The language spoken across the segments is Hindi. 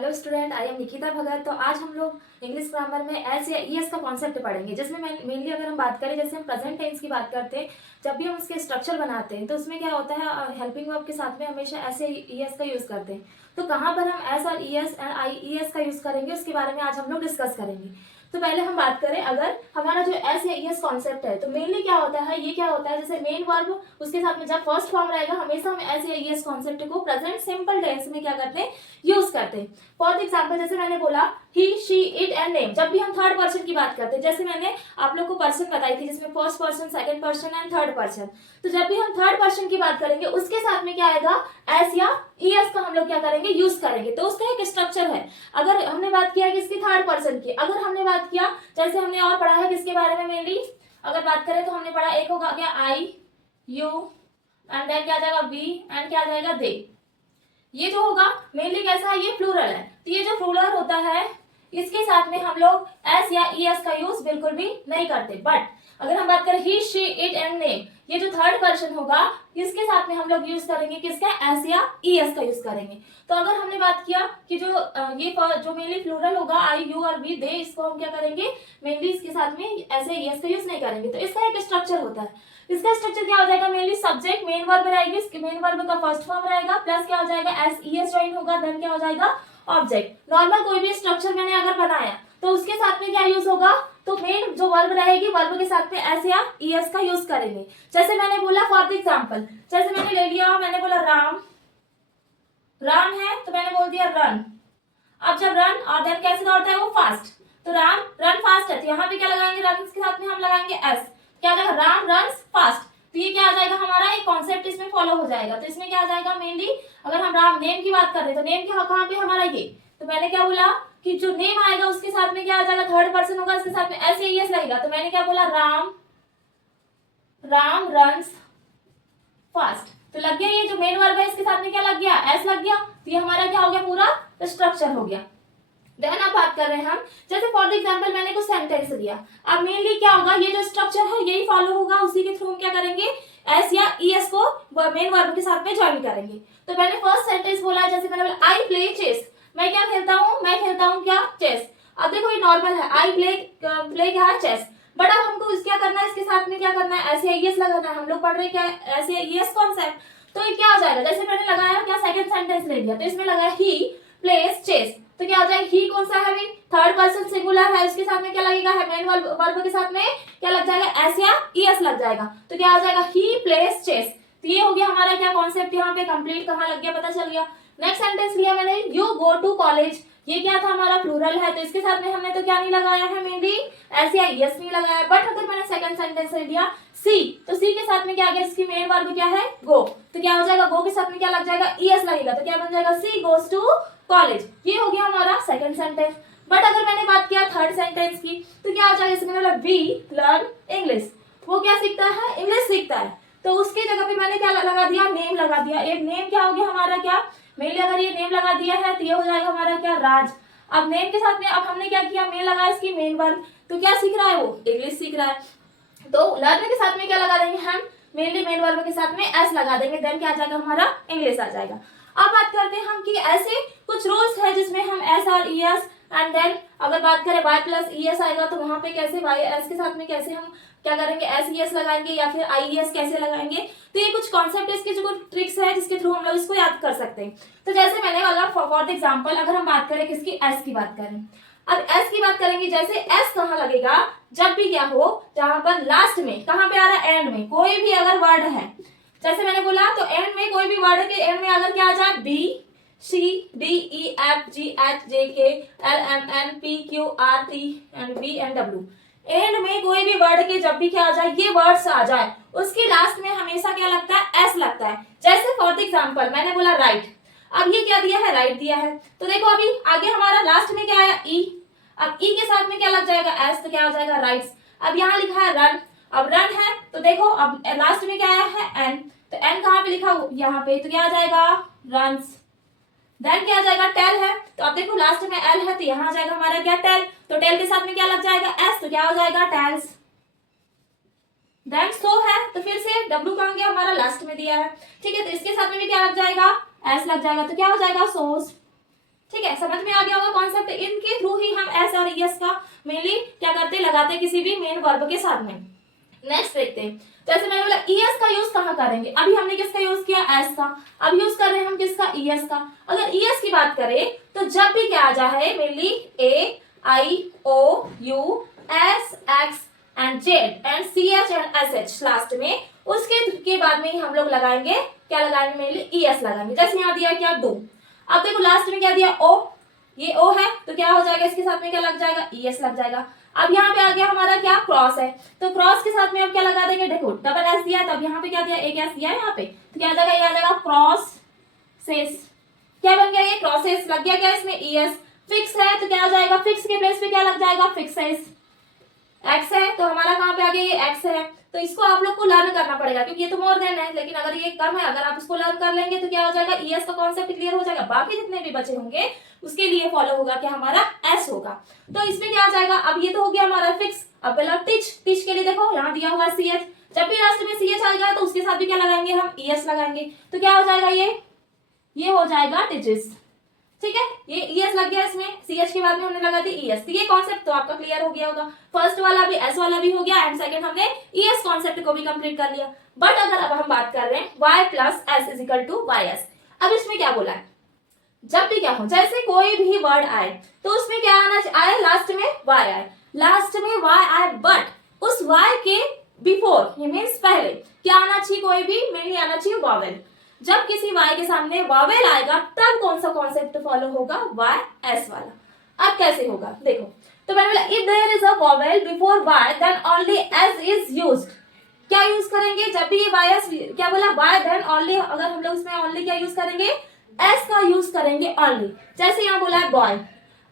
Hello student, I am Nikita Bhagat. तो आज हम लोग इंग्लिश ग्रामर में एस या ईएस का कॉन्सेप्ट पढ़ेंगे, जिसमें मेनली अगर हम बात करें, जैसे हम प्रेजेंट टेंस की बात करते हैं, जब भी हम उसके स्ट्रक्चर बनाते हैं तो उसमें क्या होता है, हेल्पिंग वर्ब के साथ में हमेशा एस या ईएस का यूज करते हैं। तो कहाँ पर हम एस और ईएस एंड आईईएस का यूज करेंगे, उसके बारे में आज हम लोग डिस्कस करेंगे। तो पहले हम बात करें, अगर हमारा जो एस या ईएस कॉन्सेप्ट है तो मेनली क्या होता है, ये क्या होता है, जैसे मेन वर्ब उसके साथ में जब फर्स्ट फॉर्म रहेगा, हमेशा हम एस या ईएस कॉन्सेप्ट को प्रेजेंट सिंपल टेंस में क्या करते हैं, यूज करते हैं। फॉर एग्जाम्पल, जैसे मैंने बोला ही, शी, इट एंड नेम, जब भी हम थर्ड पर्सन की बात करते हैं, जैसे मैंने आप लोग को पर्सन बताई थी जिसमें first person, second person and third person, तो जब भी हम थर्ड पर्सन की बात करेंगे उसके साथ में क्या आएगा, एस या ईएस का हम लोग क्या करेंगे, यूज करेंगे। तो उसका एक स्ट्रक्चर है। अगर हमने बात किया किसकी, थर्ड पर्सन की, अगर हमने बात किया, जैसे हमने और पढ़ा है किसके बारे में, मेनली अगर बात करें तो हमने पढ़ा, एक होगा क्या, आई, यू एंड देन क्या आ जाएगा, वी एंड क्या आ जाएगा, दे। ये जो होगा मेनली कैसा है, ये प्लूरल है। तो ये जो प्लूरल होता है इसके साथ में हम लोग एस या ईएस का यूज बिल्कुल भी नहीं करते। बट अगर हम बात करें ही, शी, इट एंड नेम, ये जो थर्ड पर्सन होगा इसके साथ में हम लोग यूज करेंगे किसका, एस या ईएस का यूज करेंगे। तो अगर हमने बात किया कि जो ये जो मेनली प्लूरल होगा, आई, यू और वी, दे, इसको हम क्या करेंगे, मेनली इसके साथ में ऐसे ईएस का यूज नहीं करेंगे। तो इसका एक स्ट्रक्चर होता है। इसका स्ट्रक्चर क्या हो जाएगा, मेनली सब्जेक्ट मेन वर्ब रहेगी, इसके मेन वर्ब का फर्स्ट फॉर्म रहेगा, प्लस क्या हो जाएगा, एस ईएस ज्वाइन होगा, देन क्या हो जाएगा, ऑब्जेक्ट। नॉर्मल कोई भी स्ट्रक्चर मैंने अगर बनाया तो उसके साथ में क्या यूज होगा, तो मेन जो वर्ब रहेगी, वर्ब के साथ में एस या ईएस का यूज करेंगे। जैसे मैंने बोला फॉर एग्जाम्पल, जैसे मैंने ले लिया, मैंने बोला राम, राम है तो मैंने बोल दिया रन। अब जब रन और देन कैसे दौड़ता है वो, फास्ट, तो राम रन फास्ट है, तो यहाँ पे क्या लगाएंगे, रन के साथ में हम लगाएंगे एस, क्या आ जाएगा, राम रन फास्ट। तो ये क्या आ जाएगा, हमारा एक कॉन्सेप्ट इसमें फॉलो हो जाएगा। तो इसमें क्या आ जाएगा, मेनली अगर हम राम नेम की बात कर रहे हैं तो नेम क्या, कहाँ पे हमारा ये, तो मैंने क्या बोला कि जो नेम आएगा उसके साथ में क्या आ जाएगा, थर्ड पर्सन होगा, इसके साथ में एस या ईएस लगेगा। तो मैंने क्या बोला, राम, राम रन्स फास्ट, तो लग गया, ये जो मेन वर्ब है इसके साथ में क्या लग गया, एस लग गया। तो ये हमारा क्या हो गया, पूरा स्ट्रक्चर हो गया। देन अब बात कर रहे हैं हम, जैसे फॉर एग्जांपल मैंने कुछ सेंटेंस दिया, अब मेनली क्या होगा, ये जो स्ट्रक्चर है यही फॉलो होगा, उसी के थ्रू हम क्या करेंगे, एस या ईएस को मेन वर्ब के साथ में ज्वाइन करेंगे। तो मैंने फर्स्ट सेंटेंस बोला, जैसे मैंने बोला आई प्ले चेस, मैं क्या खेलता हूँ, मैं खेलता हूँ क्या, चेस। अब देखो ये नॉर्मल है, आई प्ले क्या है, चेस। बट अब हमको क्या करना है, इसके साथ में क्या करना है, एस या ईएस लगाना है। हम लोग पढ़ रहे क्या, एस या ईएस कॉन्सेप्ट। तो ये क्या हो जाएगा, जैसे मैंने लगाया क्या, सेकंड सेंटेंस ले लिया, तो इसमें लगाया ही प्लेस चेस, तो क्या हो जाएगा, ही कौन सा है, थर्ड पर्सन सिंगुलर है, उसके साथ में क्या लगेगा, है मेन वर्ब के साथ में क्या लग जाएगा, एस या ईएस लग जाएगा। तो क्या हो जाएगा, ही प्लेस चेस। तो ये हो गया हमारा क्या कॉन्सेप्ट, यहाँ पे कंप्लीट कहाँ लग गया, पता चल गया। नेक्स्ट सेंटेंस लिया मैंने, यू गो टू कॉलेज, ये क्या था, हमारा प्लूरल है, तो इसके साथ में हमने तो क्या नहीं लगाया है, मेनली एस या ईएस नहीं लगाया। बट अगर मैंने सेकंड सेंटेंस ले लिया सी, तो सी के साथ में क्या आ गया, इसकी मेन वर्ब क्या है, गो, तो क्या हो जाएगा, गो के साथ में क्या लग जाएगा, ईएस लगेगा, तो क्या बन जाएगा, सी गोज टू कॉलेज। ये हो गया हमारा सेकंड सेंटेंस। बट अगर मैंने बात किया थर्ड सेंटेंस की, तो क्या हो जाएगा, इसमें मतलब वी लर्न इंग्लिश, वो क्या सीखता है, इंग्लिश सीखता है, तो उसकी जगह पे मैंने क्या लगा दिया, नेम लगा दिया। एक नेम क्या हो गया हमारा, क्या मेनली अगर ये नेम लगा दिया है तो ये हो जाएगा हमारा क्या, राज। अब नेम के साथ में अब हमने क्या किया, मेन लगाया इसकी मेन वर्ब, तो क्या सीख रहा है, वो इंग्लिश सीख रहा है। तो लर्न के साथ में क्या लगा देंगे हम, मेनली मेन वर्ब के साथ में एस लगा देंगे, देन क्या आ जाएगा, हमारा इंग्लिश आ जाएगा। अब बात करते हैं हम कि ऐसे कुछ रूल्स है जिसमें हम एस और ईएस एंड देन अगर बात करें वाई प्लस ईएस आएगा तो वहां पे कैसे वाई एस के साथ में कैसे हम क्या करेंगे, एस ईएस लगाएंगे या फिर आईईएस कैसे लगाएंगे। तो ये कुछ कॉन्सेप्ट, इसके जो कुछ ट्रिक्स है जिसके थ्रू हम लोग इसको याद कर सकते हैं। तो जैसे मैंने वाला फॉर एग्जाम्पल, अगर हम बात करें किसकी, एस की बात करें, अब एस की बात करेंगे, जैसे एस कहाँ लगेगा, जब भी क्या हो, जहां पर लास्ट में कहाँ पे आ रहा है, एंड में कोई भी अगर वर्ड है, जैसे मैंने बोला तो एंड में कोई भी वर्ड के एंड में अगर क्या आ जाए, B C D E F G H J K L M N P Q R T and V and W, end में कोई भी वर्ड के जब भी क्या आ जाए, ये वर्ड्स आ जाए, उसके लास्ट में हमेशा क्या लगता है, एस लगता है। जैसे फॉर एग्जाम्पल मैंने बोला राइट, अब ये क्या दिया है, राइट दिया है, तो देखो अभी आगे हमारा लास्ट में क्या आया, ई, अब ई के साथ में क्या लग जाएगा, एस, तो क्या हो जाएगा, राइट्स। अब यहाँ लिखा है रन, अब रन है तो देखो अब लास्ट में क्या आया है, एन, तो एन कहाँ पे लिखा, यहाँ पे, तो क्या आ जाएगा, रन्स। देन क्या आ जाएगा, टेल है, तो अब देखो लास्ट में एल है, तो यहाँ आ जाएगा हमारा क्या, टेल, तो टेल के साथ में क्या लग जाएगा, एस, तो क्या हो जाएगा, टेल्स। देन सो है, तो फिर से डब्ल्यू कहाँ गया, हमारा लास्ट में दिया है, ठीक है, तो इसके साथ में भी क्या लग जाएगा, एस लग जाएगा, तो क्या हो जाएगा, सोस। ठीक है, समझ में आ कॉन्सेप्ट, इनके थ्रू ही हम एस और ईएस का मेनली क्या करते हैं, लगाते हैं किसी भी मेन वर्ब के साथ में। नेक्स्ट देखते हैं, जैसे मैंने बोला ईएस का यूज कहाँ करेंगे, अभी हमने किसका यूज किया, एस का, अब यूज कर रहे हैं हम किसका, ईएस का। अगर ईएस की बात करें तो जब भी क्या आ जाए mainly A I O U S X and Z and C H and S H last में, उसके के बाद में ही हम लोग लगाएंगे, क्या लगाएंगे मेनली ईएस लगाएंगे। जैसे यहाँ दिया क्या, डू, अब देखो लास्ट में क्या दिया, ओ, ये ओ है तो क्या हो जाएगा, इसके साथ में क्या लग जाएगा, ईएस लग जाएगा। अब यहाँ पे आ गया हमारा क्या, क्रॉस है, तो क्रॉस के साथ में अब क्या लगा देंगे, देखो डबल एस दिया है तो अब यहाँ पे क्या दिया, एक एस दिया है यहाँ पे, तो क्या आ जाएगा, ये आ जाएगा क्रॉस सेस, क्या बन गया ये, क्रॉसेस लग गया क्या इसमें, ईएस। फिक्स है तो क्या आ जाएगा, फिक्स के प्लेस पे क्या लग जाएगा, फिक्सेस। एक्स है तो हमारा कहाँ पे आ गया, ये एक्स है, तो इसको आप लोग को लर्न करना पड़ेगा क्योंकि ये तो मोर देन है, लेकिन अगर ये कम है, अगर आप इसको लर्न कर लेंगे तो क्या हो जाएगा, ईएस का कॉन्सेप्ट क्लियर हो जाएगा। बाकी जितने भी बचे होंगे उसके लिए फॉलो होगा क्या, हमारा एस होगा। तो इसमें क्या आ जाएगा, अब ये तो हो गया हमारा फिक्स। अब पहला टिच, टिच के लिए देखो यहाँ दिया हुआ सी एच, जब भी लास्ट में सी एच आएगा तो उसके साथ भी क्या लगाएंगे हम, ईएस लगाएंगे, तो क्या हो जाएगा, ये हो जाएगा टिचिस। ठीक है, ये ईएस लग गया इसमें, सीएच के बाद में हमने लगा दी ईएस। तो ये कॉन्सेप्ट तो आपका क्लियर हो गया होगा, फर्स्ट वाला भी एस वाला भी हो गया एंड सेकंड हमने ईएस कॉन्सेप्ट को भी कंप्लीट कर लिया। बट अगर अब हम बात कर रहे हैं y plus S is equal to Y S, अब इसमें क्या बोला है, जब भी क्या हो, जैसे कोई भी वर्ड आए तो उसमें क्या आना आए, लास्ट में y आए, लास्ट में y आए, बट उस y के बिफोर मीन्स पहले क्या आना चाहिए, कोई भी मेनली आना चाहिए वॉवेल। जब किसी y के सामने वॉवेल आएगा तब कौन सा कॉन्सेप्ट फॉलो होगा, y एस वाला। अब कैसे होगा देखो, तो मैंने बोला if there is a vowel before y then only S is used, क्या यूज करेंगे, जब भी ये y एस, क्या बोला, y देन ओनली, अगर हम लोग इसमें ओनली क्या यूज करेंगे, एस का यूज करेंगे ओनली। जैसे यहाँ बोला है बॉय,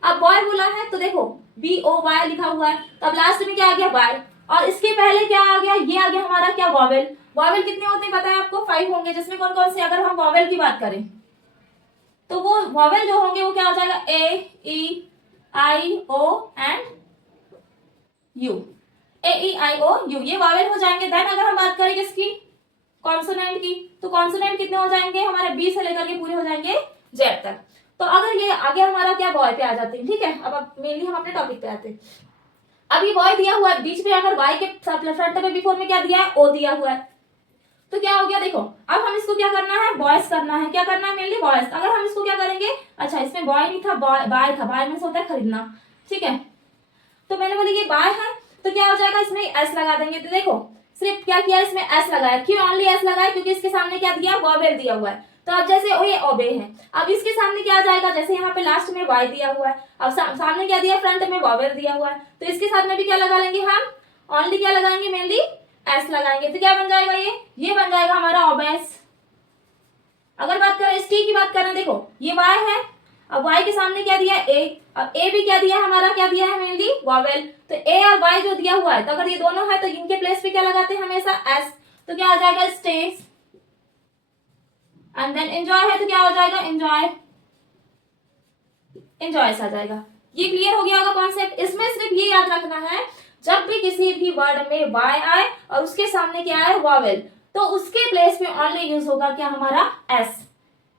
अब बॉय बोला है तो देखो बी ओ वाई लिखा हुआ है, तब लास्ट में क्या आ गया, बाय, और इसके पहले क्या आ गया, ये आ गया हमारा क्या, वॉवेल। वॉवेल कितने होते हैं पता है आपको, 5 होंगे, जिसमें कौन कौन से, अगर हम वॉवेल की बात करें तो वो वॉवेल जो होंगे वो क्या हो जाएगा, A E I O and U, A E I O U, ये वॉवेल हो जाएंगे। देन अगर हम बात करें किसकी, कॉन्सोनेंट की, तो कॉन्सोनेंट कितने हो जाएंगे हमारे, बी से लेकर के पूरे हो जाएंगे जेड तक। तो अगर ये आगे हमारा क्या, बॉय पे आ जाते हैं। ठीक है, अब मेनली हम अपने टॉपिक पे आते हैं। अभी बॉय दिया हुआ है, बीच में अगर वाई के फ्रंट में बिफोर में क्या दिया है, ओ दिया हुआ है, तो क्या हो गया देखो, अब हम इसको क्या करना है, बॉयस करना है, क्या करना है मेनली बॉयस। अगर हम इसको क्या करेंगे, अच्छा इसमें बॉय नहीं था, बाय था, बाय में होता है खरीदना। ठीक है, तो मैंने बोली ये बाय है तो क्या हो जाएगा, इसमें एस लगा देंगे। तो देखो सिर्फ क्या किया, इसमें एस लगाया, क्यों ओनली एस लगाया, क्योंकि इसके सामने क्या दिया, वॉवेल दिया हुआ है। तो अब जैसे ये ओबे है, अब इसके सामने क्या आ जाएगा, जैसे यहाँ पे लास्ट में वाई दिया हुआ है, अब सामने क्या दिया, फ्रंट में वॉवेल दिया हुआ है, तो इसके साथ में भी क्या लगा लेंगे हम, ओनली क्या लगाएंगे, मेनली एस लगाएंगे। तो क्या बन जाएगा, ये बन जाएगा हमारा ओबेस। अगर बात करें इस टी की बात करें, देखो ये वाई है, अब y के सामने क्या दिया, ए, अब ए भी क्या दिया हमारा, क्या दिया है मेनली वॉवेल। तो ए और y जो दिया हुआ है, तो अगर ये दोनों है तो इनके प्लेस पे क्या लगाते हैं हमेशा, एस। तो क्या आ जाएगा, स्टेज। एंड देन एंजॉय है तो क्या हो जाएगा, एंजॉय, एंजॉयस आ जाएगा। ये क्लियर हो गया होगा कॉन्सेप्ट। इसमें सिर्फ ये याद रखना है, जब भी किसी भी वर्ड में y आए और उसके सामने क्या आए, वॉवेल, तो उसके प्लेस पे ओनली यूज होगा क्या हमारा, एस।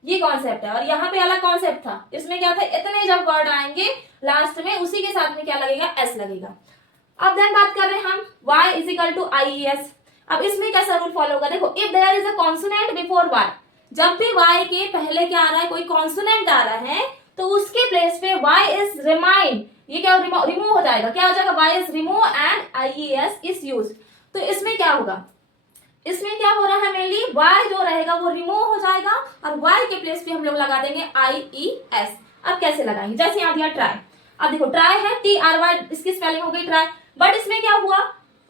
ये कॉन्सेप्ट है। और यहाँ पे अलग कॉन्सेप्ट था, इसमें क्या था, इतने जब वर्ड आएंगे लास्ट में उसी के साथ में क्या लगेगा, एस लगेगा। अब देन बात कर रहे हैं हम y is equal to I E S. अब इसमें कैसा रूल फॉलो होगा, देखो if there is a consonant before y, जब भी y के पहले क्या आ रहा है, कोई कॉन्सोनेंट आ रहा है, तो उसके प्लेस पे y इज रिमाइन, ये क्या रिमूव हो जाएगा, क्या हो जाएगा, y is remove and I E S is use. तो इसमें क्या होगा, इसमें क्या हो रहा है मेनली, y जो रहेगा वो रिमूव हो जाएगा और y के प्लेस पे हम लोग लगा देंगे आई ई एस। अब कैसे लगाएंगे, जैसे यहाँ दिया ट्राई, अब देखो ट्राई है टी आर वाई, इसकी स्पेलिंग हो गई ट्राई, बट इसमें क्या हुआ,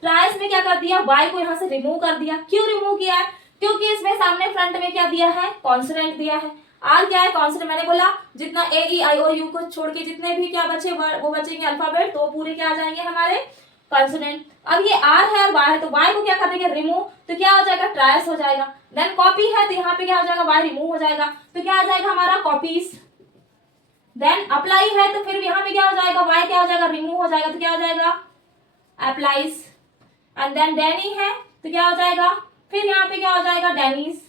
ट्राई इसमें क्या कर दिया, y को यहाँ से रिमूव कर दिया। क्यों रिमूव किया है, क्योंकि इसमें सामने फ्रंट में क्या दिया है, कॉन्सोनेंट दिया है। आर क्या है, कॉन्सोनेंट, मैंने बोला जितना ए ई आई ओ यू को छोड़ के जितने भी क्या बचे वो बचेंगे अल्फाबेट, तो पूरे क्या आ जाएंगे हमारे कॉन्सोनेंट। अब ये आर है और वाई है, तो वाई को क्या कर देंगे, रिमूव, तो क्या हो जाएगा, ट्रायस हो जाएगा। देन कॉपी है तो यहाँ पे क्या हो जाएगा, वाई रिमूव हो जाएगा, तो क्या आ जाएगा हमारा कॉपीज। देन अप्लाई है तो फिर यहाँ पे क्या हो जाएगा, वाई क्या हो जाएगा, रिमूव हो जाएगा, तो क्या हो जाएगा, अप्लाइज। एंड देन डैनी है तो क्या हो जाएगा, फिर यहाँ पे क्या हो जाएगा, डैनीज,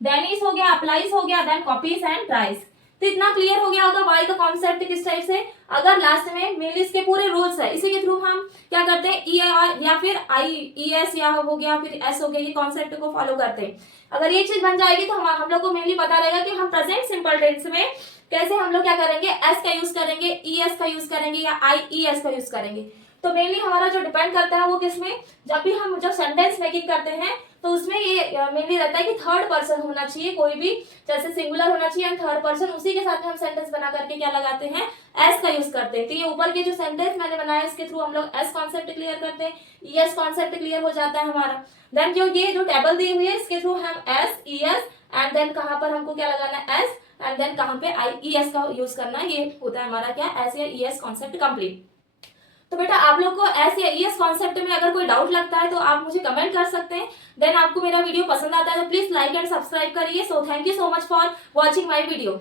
डैनीज हो गया, अप्लाइज हो गया, देन कॉपीज एंड ट्राइज। तो इतना क्लियर हो गया होगा वाई का कॉन्सेप्ट किस टाइप से। अगर लास्ट में मेनली इसके पूरे रूल्स है, इसी के थ्रू हम क्या करते हैं, ई या फिर आई ई एस या हो गया फिर एस हो गया, ये कॉन्सेप्ट को फॉलो करते हैं। अगर ये चीज बन जाएगी तो हम लोग को मेनली पता रहेगा कि हम प्रेजेंट सिंपल टेंस में कैसे हम लोग क्या करेंगे, एस का यूज करेंगे, ई एस का यूज करेंगे या आई ई एस का यूज करेंगे। तो मेनली हमारा जो डिपेंड करता है वो किसमें, जब सेंटेंस मेकिंग करते हैं तो उसमें ये मेनली रहता है कि थर्ड पर्सन होना चाहिए, कोई भी जैसे सिंगुलर होना चाहिए एंड थर्ड पर्सन, उसी के साथ में हम सेंटेंस बना करके क्या लगाते हैं, एस का यूज करते हैं। तो ये ऊपर के जो सेंटेंस मैंने बनाया इसके थ्रू हम लोग एस कॉन्सेप्ट क्लियर करते हैं, ई एस कॉन्सेप्ट क्लियर हो जाता है हमारा। देन जो टेबल दी हुई है इसके थ्रू हम S E S and then कहाँ पर हमको क्या लगाना है, एस एंड देन कहाँ पे आई ई एस का यूज करना है, ये होता है हमारा क्या, एस या ई एस कॉन्सेप्ट कंप्लीट। तो बेटा आप लोग को एस या ई एस कॉन्सेप्ट में अगर कोई डाउट लगता है तो आप मुझे कमेंट कर सकते हैं। देन आपको मेरा वीडियो पसंद आता है तो प्लीज लाइक एंड सब्सक्राइब करिए। So thank you so much for watching my video.